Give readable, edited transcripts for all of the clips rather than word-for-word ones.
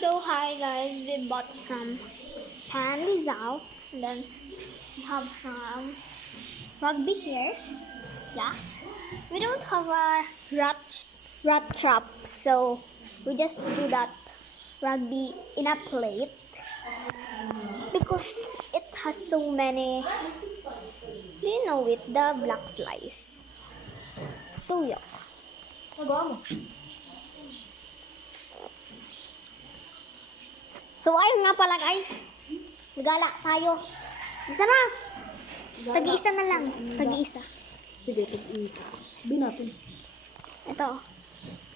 So hi guys, we bought some candies out, and then we have some rugby here. Yeah, we don't have a rat trap, so we just do that rugby in a plate because it has so many. Do you know it? The black flies. So yuck. So ayun nga pala guys, gala tayo. Isa na. Tag-iisa na lang. Tag-iisa. Sige, tag-iisa. Sabihin natin. Ito.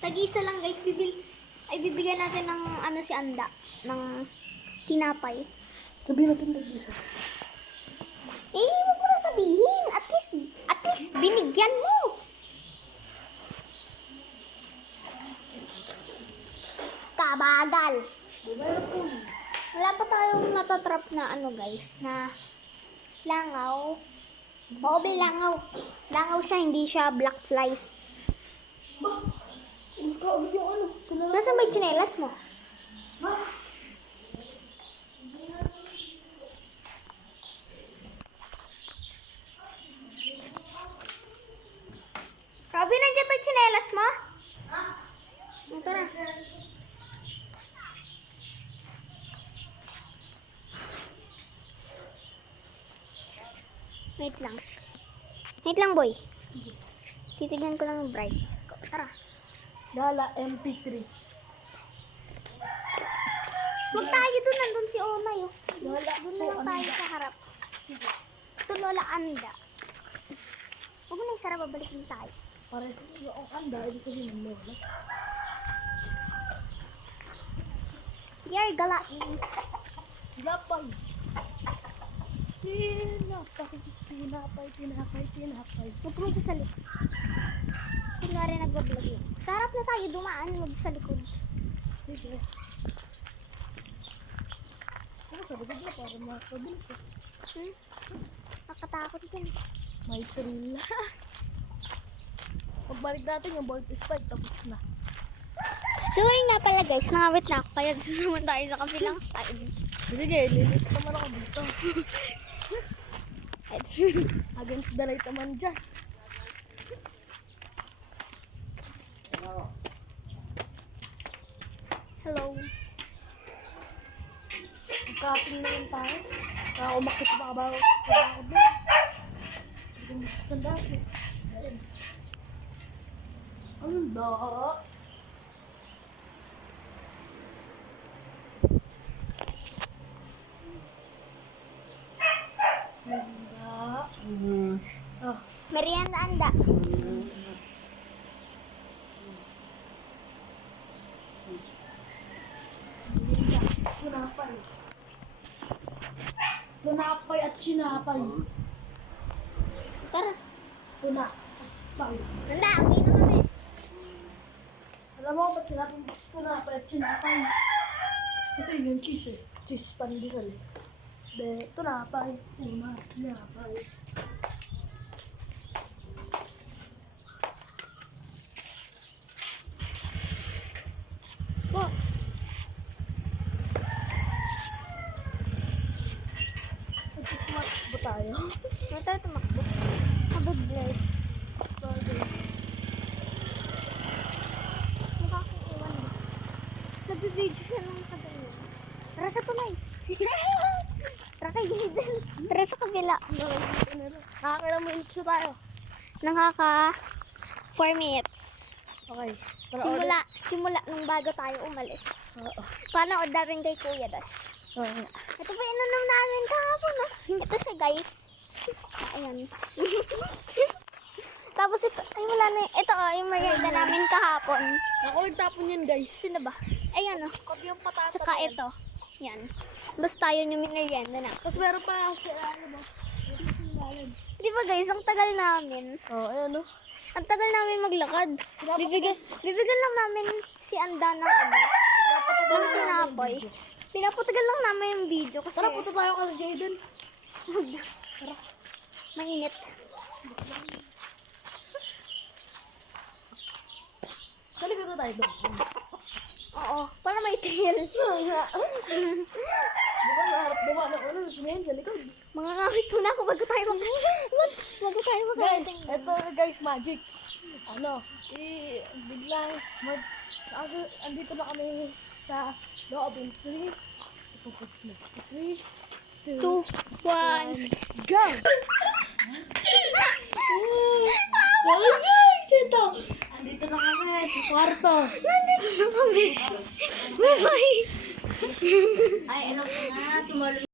Tag-iisa lang guys. Bibigyan natin ng ano si Anda. Ng tinapay. Sabihin natin tag-iisa. Huwag ko na sabihin. At least binigyan mo. Kabagal. Wala pa tayong natatrap na ano guys, na langaw. Bobe, langaw. Langaw siya, hindi siya black flies. Nasaan ba yung tsinelas mo? Robin, nandiyan ba yung tsinelas mo? Ito na. Wait lang. Wait lang, boy. Titignan ko lang yung brightness ko. Tara. Gala MP3. Huwag tayo dun. Nandun si Omay. Oh. Gala Doon na lang tayo sa harap. Ito, Lola Anda. Huwag mo na isara. Babalik din tayo. Para sa yung anda, ibig sabihin ng lola. Here, galain. Yapay. Tinapay. Huwag mo sa likod. Kunwari nag-vlog yun. Sa harap na tayo dumaan. Huwag sa likod. Sige. Ako sa likod na para makabilis eh. Nakatakot din. May thrill. Pagbalik natin yung Bolt Spike, tapos na. So, yun nga pala guys. Nangawit na ako. Kaya doon naman tayo sa kabilang side. Sige, lilit naman ako dito. Against the light naman dyan. Hello. Magkapin na lang tayo. Kaya umakit sa babaw. Sa babaw doon. Hindi ko sa dati. Ang da. Oh. Merienda Anda. Tunapay. Tunapay at sinapay. Tara. Tuna. Aspay. Anda, uwi na kami. Alam mo ba't sinapay tunapay at sinapay? Kasi yung cheese eh. Cheese pandesal eh. De, tunapay. Tuna. Sinapay. Wow. Tumakbo tayo. Huwag tayo tumakbo. Habad blade. Mukha akong iwan mo. Nag-video siya ng kaganyan. Tara sa tunay. Tara kay Gilidel. Tara sa kabila. Nakakailang minutes na tayo. Nakaka 4 minutes. Okay. Simula nung bago tayo umalis. Oo. Panood natin kay Kuya Dash. Oo. Ito pa inunom namin kahapon. Ito siya guys. Ayan. Tapos ito, ay wala na. Ito yung merienda namin kahapon. Ako nagtapon yan guys. Sino ba? Ayan Kapi yung patata. Tsaka ito. Yan. Basta yun yung merienda na. Tapos meron pa ano ba? Di ba guys, ang tagal namin. Oo, ayan o. Ang tagal namin maglakad. Bibigyan lang namin si Anda ng ano. Ng tinapay. Pinapatagal lang namin yung video kasi. Tara, punta tayo kay Jaden. Tara. Mainit. Sali ko tayo doon. Oo, para may tail. Di ba sa harap baba ng ulo, sinayin sa likod. Mga ngawit muna ako bago tayo bago tayo Guys, eto guys, magic. Ano, biglang andito na kami sa loob. 3, 2, 2, 1. go! Wow, guys, ito. Andito na kami sa kwarto. Nandito na kami. Bye-bye. Ay, ano na, tumalo